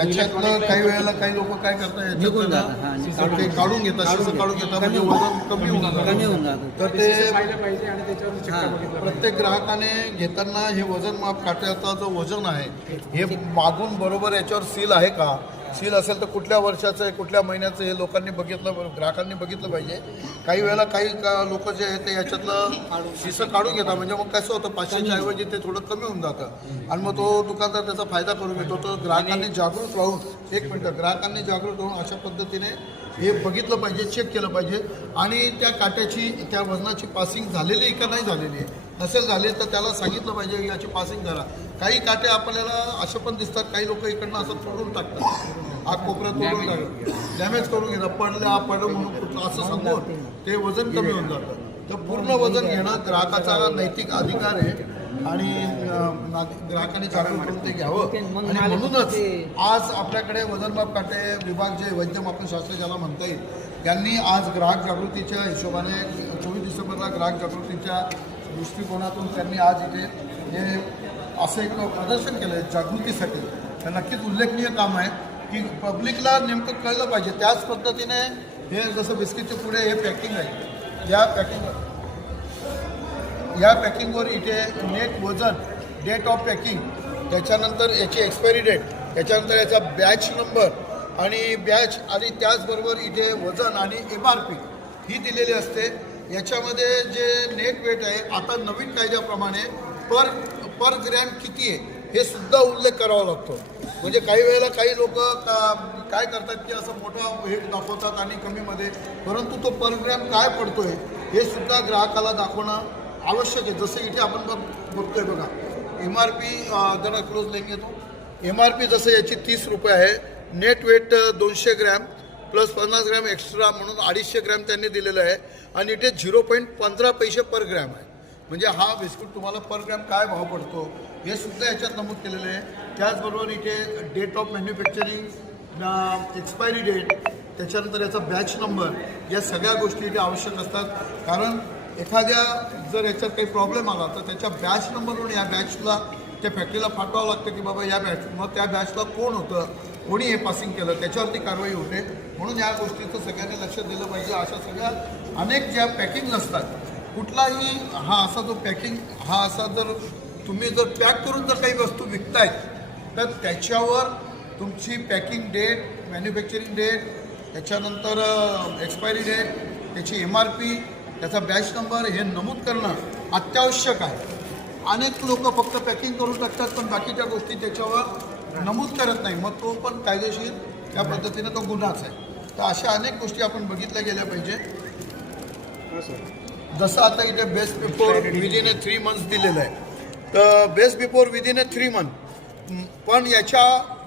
याच्यातलं काही वेळेला काही लोक काय करतात निघून याच्यातलं जातात, हा, ना, निघून ते काढून घेतात काढून घेतात. म्हणजे वजन कमी होऊन कमी जातं होऊन जातं. तर ते पाहिजे आणि त्याच्यावर हां. प्रत्येक ग्राहकाने घेताना हे वजन माप काट्याचा जो वजन आहे हे मागून बरोबर याच्यावर सील आहे का? सील असेल तर कुठल्या वर्षाचं आहे कुठल्या महिन्याचं हे लोकांनी बघितलं ग्राहकांनी बघितलं पाहिजे. काही वेळेला काही लोक जे आहेत ते याच्यातलं शिसं काढून घेतात. म्हणजे मग कसं होतं पाचशेच्या ऐवजी ते थोडं कमी होऊन जातं. आणि मग तो दुकानदार त्याचा फायदा करून घेतो. तर ग्राहकांनी जागृत राहून एक मिनटं ग्राहकांनी जागृत राहून अशा पद्धतीने हे बघितलं पाहिजे चेक केलं पाहिजे. आणि त्या काट्याची त्या वजनाची पासिंग झालेली आहे का नाही झालेली आहे? नसेल झाले तर त्याला सांगितलं पाहिजे याची पासिंग करा. काही काटे आपल्याला असे पण दिसतात काही लोक इकडनं असं तोडून टाकतात. आग कोपऱ्यात तोडून टाकतात. डॅमेज करून घेतात. पडल्या पडलं म्हणून कुठलं असं सांगून ते वजन कमी होऊन जातं. तर पूर्ण वजन घेणं ग्राहकाचा नैतिक अधिकार आहे आणि ग्राहकांनी जागरूक करून ते घ्यावं. आणि म्हणूनच आज आपल्याकडे वजनमाप काटे विभाग जे वैद्यमापन शास्त्र ज्याला म्हणता येईल यांनी आज ग्राहक जागृतीच्या हिशोबाने चोवीस डिसेंबरला ग्राहक जागृतीच्या दृष्टिकोनातून त्यांनी आज इथे हे असं एक प्रदर्शन केलं आहे जागृतीसाठी. तर नक्कीच उल्लेखनीय काम आहे की पब्लिकला नेमकं कळलं पाहिजे. त्याच पद्धतीने हे जसं बिस्किटचे पुढे हे पॅकिंग आहे. या पॅकिंग या पॅकिंगवर इथे नेट वजन डेट ऑफ पॅकिंग त्याच्यानंतर याची एक्सपायरी डेट त्याच्यानंतर याचा बॅच नंबर आणि बॅच आणि त्याचबरोबर इथे वजन आणि एम आर पी ही दिलेली असते. याच्यामध्ये जे नेट वेट आहे आता नवीन कायद्याप्रमाणे पर पर ग्रॅम किती आहे हे सुद्धा उल्लेख करावा लागतो. म्हणजे काही वेळेला काही लोक काय करतात की असं मोठा वेट दाखवतात आणि कमीमध्ये परंतु तो पर ग्रॅम काय पडतोय हे सुद्धा ग्राहकाला दाखवणं आवश्यक आहे. जसं इथे आपण बघ बघतोय बघा एम आर पी जरा क्लोज लेंगे तो एम आर पी जसं याची तीस रुपये आहे नेट वेट दोनशे ग्रॅम प्लस पन्नास ग्रॅम एक्स्ट्रा म्हणून अडीचशे ग्रॅम त्यांनी दिलेलं आहे. आणि इथे झिरो पॉईंट पंधरा पैसे पर ग्रॅम आहे. म्हणजे हा बिस्कुट तुम्हाला पर ग्रॅम काय भाव पडतो हे सुद्धा याच्यात नमूद केलेलं आहे. त्याचबरोबर इथे date of manufacturing expiry date त्याच्यानंतर याचा बॅच नंबर या सगळ्या गोष्टी इथे आवश्यक असतात. कारण एखाद्या जर याच्यात काही प्रॉब्लेम आला तर त्याच्या बॅच नंबरवरून या बॅचला त्या फॅक्टरीला पाठवावं लागतं की बाबा या बॅच मग त्या बॅचला कोण होतं कोणी हे पासिंग केलं त्याच्यावरती कारवाई होते. म्हणून या गोष्टीचं सगळ्यांनी लक्ष दिलं पाहिजे. अशा सगळ्या अनेक ज्या पॅकिंग असतात कुठलाही हा असा जो पॅकिंग हा असा जर तुम्ही जर पॅक करून जर काही वस्तू विकतायत तर त्याच्यावर तुमची पॅकिंग डेट मॅन्युफॅक्चरिंग डेट त्याच्यानंतर एक्सपायरी डेट त्याची एम आर पी त्याचा बॅच नंबर हे नमूद करणं अत्यावश्यक आहे. अनेक लोक फक्त पॅकिंग करून टाकतात पण बाकीच्या गोष्टी त्याच्यावर नमूद करत नाही. मग तो पण कायदेशीर त्या पद्धतीने तो गुन्हाच आहे. तर अशा अनेक गोष्टी आपण बघितल्या गेल्या पाहिजे. जसं आता इथे best before within a three months दिलेलं आहे. तर best before within a three month पण याच्या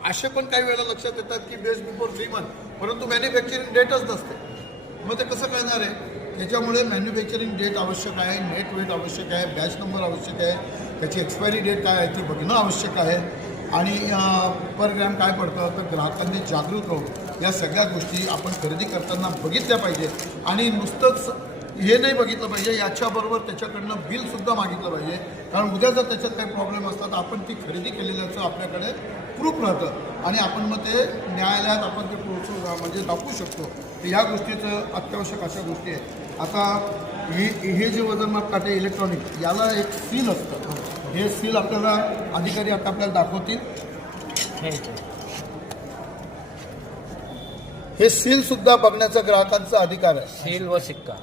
असे पण काही वेळेला लक्षात येतात की बेस्ट बिफोर थ्री मंथ परंतु मॅन्युफॅक्चरिंग डेटच नसते. मग ते कसं कळणार आहे? त्याच्यामुळे मॅन्युफॅक्चरिंग डेट आवश्यक आहे नेट वेट आवश्यक आहे बॅच नंबर आवश्यक आहे त्याची एक्सपायरी डेट काय आहे ती बघणं आवश्यक आहे. आणि पर ग्रॅम काय पडतं? तर ग्राहकांनी जागृत राहून या सगळ्या गोष्टी आपण खरेदी करताना बघितल्या पाहिजे आणि नुसतंच हे नाही बघितलं पाहिजे याच्याबरोबर त्याच्याकडनं बिलसुद्धा मागितलं पाहिजे. कारण उद्या जर त्याच्यात काही प्रॉब्लेम असतात तर आपण ती खरेदी केलेल्याचं आपल्याकडे प्रूफ राहतं. आणि आपण मग ते न्यायालयात आपण ते पोहोचू म्हणजे दाखवू शकतो. तर ह्या गोष्टीचं अत्यावश्यक अशा गोष्टी आहेत. आता हे हे जे वजनमाप काटे इलेक्ट्रॉनिक याला एक सील असतं. हे सील आपल्याला अधिकारी आता आपल्याला दाखवतील. हे सील सुद्धा बघण्याचा ग्राहकांचा अधिकार आहे. सील व सिक्का.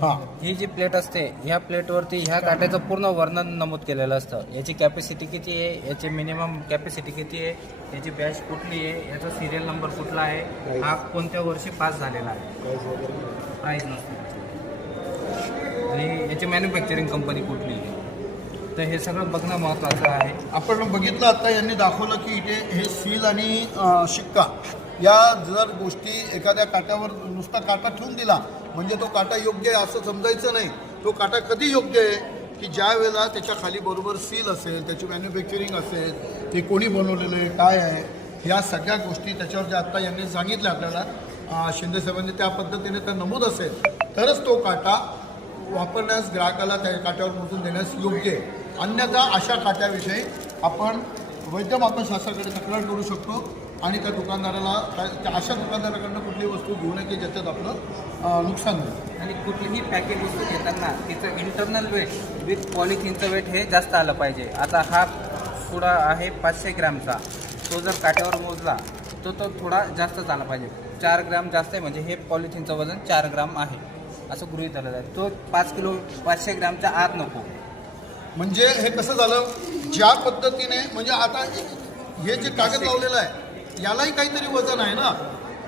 हां. ही जी प्लेट असते ह्या प्लेटवरती ह्या काट्याचं पूर्ण वर्णन नमूद केलेलं असतं. याची कॅपॅसिटी किती आहे? याची मिनिमम कॅपॅसिटी किती आहे? याची बॅच कुठली आहे? याचा सिरियल नंबर कुठला आहे? हा कोणत्या वर्षी पास झालेला आहे? प्राईस नसते. आणि याची मॅन्युफॅक्चरिंग कंपनी कुठली आहे? तर हे सगळं बघणं महत्त्वाचं आहे. आपण बघितलं आता यांनी दाखवलं की इथे हे सील आणि शिक्का या जर गोष्टी एखाद्या काट्यावर नुसता काटा ठेवून दिला म्हणजे तो काटा योग्य आहे असं समजायचं नाही. तो काटा कधी योग्य आहे? की ज्या वेळेला त्याच्याखाली बरोबर सील असेल त्याची मॅन्युफॅक्चरिंग असेल ते कोणी बनवलेलं आहे काय आहे ह्या सगळ्या गोष्टी त्याच्यावर ज्या आत्ता यांनी सांगितल्या आपल्याला अं, शिंदे साहेबांनी त्या पद्धतीने तर नमूद असेल. तरच तो काटा वापरण्यास ग्राहकाला त्या काट्यावर मोजून देण्यास योग्य आहे. अन्यथा अशा काट्याविषयी आपण वैद्य आपण शासनाकडे तक्रार करू शकतो आणि त्या दुकानदाराला त्या- अशा दुकानदाराकडनं कुठली वस्तू घेऊ नये की ज्याच्यात आपलं नुकसान होईल. आणि कुठलीही पॅकेज वस्तू घेताना तिचं इंटरनल वेट विथ पॉलिथिनचं वेट हे जास्त आलं पाहिजे. आता हा थोडा आहे पाचशे ग्रॅमचा. तो जर काट्यावर मोजला तर तो थोडा जास्त झाला पाहिजे. चार ग्रॅम जास्त आहे म्हणजे हे पॉलिथिनचं वजन चार ग्राम आहे. असं गृहित धरलं जाईल. तो पाच किलो पाचशे ग्रॅमच्या आत नको. म्हणजे हे कसं झालं? ज्या पद्धतीने म्हणजे आता हे जे कागद लावलेलं आहे यालाही काहीतरी वजन आहे ना?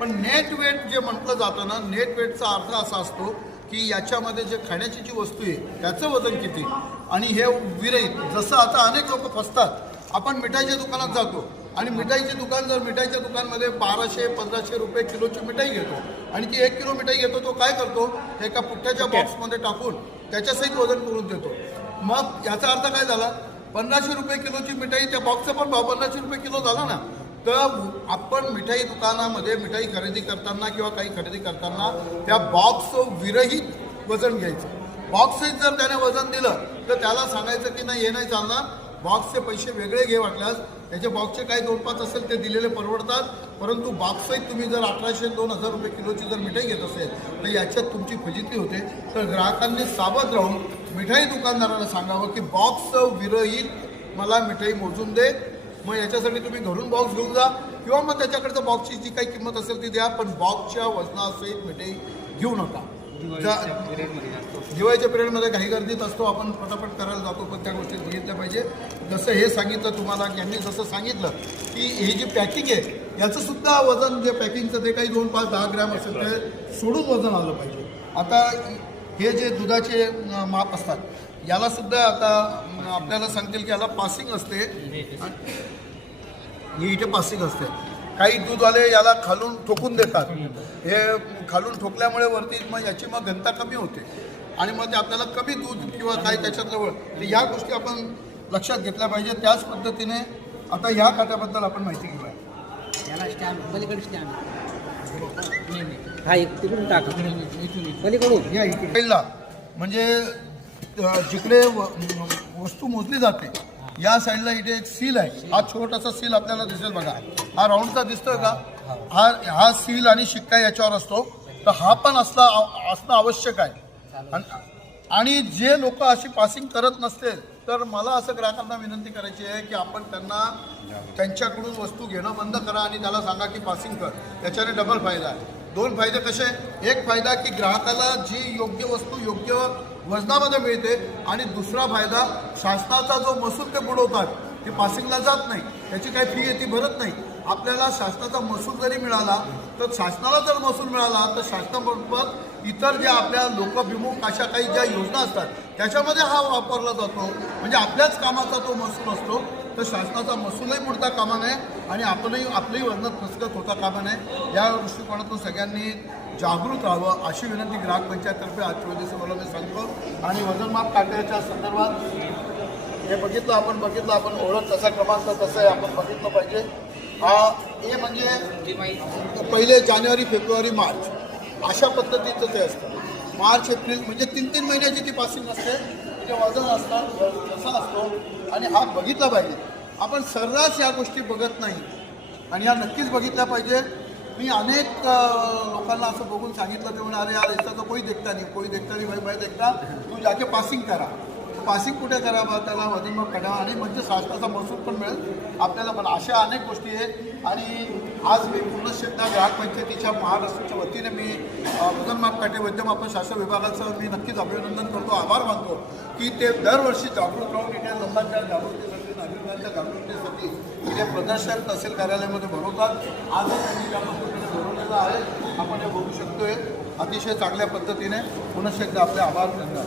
पण नेट वेट जे म्हटलं जातं ना नेट वेटचा अर्थ असा असतो की याच्यामध्ये जे खाण्याची जी वस्तू आहे त्याचं वजन किती? आणि हे विरहित जसं आता अनेक लोक फसतात. आपण मिठाईच्या दुकानात जातो आणि मिठाईचे दुकान जर मिठाईच्या दुकानमध्ये बाराशे पंधराशे रुपये किलोची मिठाई घेतो आणि ती एक किलो मिठाई घेतो तो काय करतो? एका पुठ्ठ्याच्या बॉक्समध्ये टाकून त्याच्यासहित वजन करून देतो. मग याचा अर्थ काय झाला? पन्नासशे रुपये किलोची मिठाई त्या बॉक्सचा पण भाव पन्नासशे रुपये किलो झाला ना. तर आपण मिठाई दुकानामध्ये मिठाई खरेदी करताना किंवा काही खरेदी करताना त्या बॉक्स विरहित वजन घ्यायचं. बॉक्सच जर त्याने वजन दिलं तर त्याला सांगायचं की नाही हे नाही चालणार. बॉक्सचे पैसे वेगळे घे वाटल्यास त्याचे बॉक्सचे काही दोन पाच असेल ते दिलेले परवडतात. परंतु बॉक्ससहित तुम्ही जर अठराशे दोन हजार रुपये किलोची जर मिठाई घेत असेल तर याच्यात तुमची फजिती होते. तर ग्राहकांनी सावध राहून मिठाई दुकानदाराला सांगावं की बॉक्स विरहित मला मिठाई मोजून दे. मग याच्यासाठी तुम्ही घरून बॉक्स घेऊन जा. किंवा मग त्याच्याकडचं बॉक्सची जी काही किंमत असेल ती द्या पण बॉक्सच्या वजनासहित मिठाई घेऊ नका. दिवाळीच्या पिरियडमध्ये काही गर्दीत असतो आपण पटापट करायला जातो पण त्या गोष्टी बघितल्या पाहिजे. जसं हे सांगितलं तुम्हाला यांनी जसं सांगितलं की ही जी पॅकिंग आहे याचं सुद्धा वजन जे पॅकिंगचं ते काही दोन पाच दहा ग्रॅम असेल ते सोडून वजन आलं पाहिजे. आता हे जे दुधाचे माप असतात याला सुद्धा आता आपल्याला सांगतील की याला पासिंग असते. ही इथे पासिंग असते. काही दूधवाले याला खालून ठोकून देतात. हे खालून ठोकल्यामुळे वरती मग याची मग घनता कमी होते. आणि मग ते आपल्याला कमी दूध किंवा काय त्याच्याजवळ तर या गोष्टी आपण लक्षात घेतल्या पाहिजे. त्याच पद्धतीने आता ह्या खात्याबद्दल आपण माहिती घेऊया. याला स्टँड पलीकडे स्टँड हा एक तिकडून टाक. पलीकडून. या इकडे. पहिला म्हणजे जिकडे वस्तू मोजली जाते या साईडला इथे एक सील आहे. हा छोटासा सील आपल्याला दिसेल बघा. हा राऊंडचा दिसतोय का? हा हा सील आणि शिक्का याच्यावर असतो. तर हा पण असला असणं आवश्यक आहे. आणि- जे लोक अशी पासिंग करत नसतील तर मला असं ग्राहकांना विनंती करायची आहे की आपण त्यांना त्यांच्याकडून वस्तू घेणं बंद करा आणि त्याला सांगा की पासिंग कर. त्याच्याने डबल फायदा आहे. दोन फायदे कसे एक फायदा की ग्राहकाला जी योग्य वस्तू योग्य वजनामध्ये मिळते आणि दुसरा फायदा शासनाचा जो महसूल ते बुडवतात ते पासिंगला जात नाही. त्याची काही फी आहे ती भरत नाही. आपल्याला शासनाचा महसूल जरी मिळाला तर शासनाला जर महसूल मिळाला तर शासनामार्फत इतर ज्या आपल्या लोकभिमुख अशा काही ज्या योजना असतात त्याच्यामध्ये हा वापरला जातो. म्हणजे आपल्याच कामाचा तो महसूल असतो. तर शासनाचा महसूलही बुडता कामा नये आणि आपलंही आपलंही वजनात फसगत होता कामा नये. या दृष्टिकोनातून सगळ्यांनी जागृत राहावं अशी विनंती ग्राहक पंचायततर्फे आजच्या दिवसाला मी सांगतो. आणि वजनमाप काढण्याच्या संदर्भात हे बघितलं आपण बघितलं आपण ओळख कसा क्रमांक कसं आहे आपण बघितलं पाहिजे. हा हे म्हणजे पहिले जानेवारी फेब्रुवारी मार्च. अशा पद्धतीचं ते असतं. मार्च एप्रिल म्हणजे तीन तीन महिन्याची ती पासिंग असते. तिथे वजन असतात कसा असतो आणि हा बघितला पाहिजे. आपण सर्रास या गोष्टी बघत नाही. आणि या नक्कीच बघितल्या पाहिजे मी अनेक लोकांना असं बघून सांगितलं ते म्हणे अरे यार याचा तर कोई देखता नाही कोई देखता नाही भाई भाई देखता. तू जाके पासिंग करा. पासिंग कुठे करावं त्याला वजन मग काढावं आणि म्हणजे शासनाचा महसूल पण मिळेल आपल्याला. पण अशा अनेक गोष्टी आहेत. आणि आज मी पूर्ण श्रद्धा ग्राहक पंचायतीच्या महाराष्ट्राच्या वतीने मी अ, वजनमाप काटे वैद्यमापन शासन विभागाचं मी नक्कीच अभिनंदन करतो आभार मानतो की ते दरवर्षी जागृत राहून इथे लोकांच्या जागृतीसाठी नागरिकांच्या जागृतीसाठी इथे प्रदर्शन तहसील कार्यालयामध्ये भरवतात. आजच त्यांनी त्या पद्धतीने भरवलेलं आहे. आपण हे बघू शकतोय. अतिशय चांगल्या पद्धतीने. पुनश्च एकदा आपले आभार धन्यवाद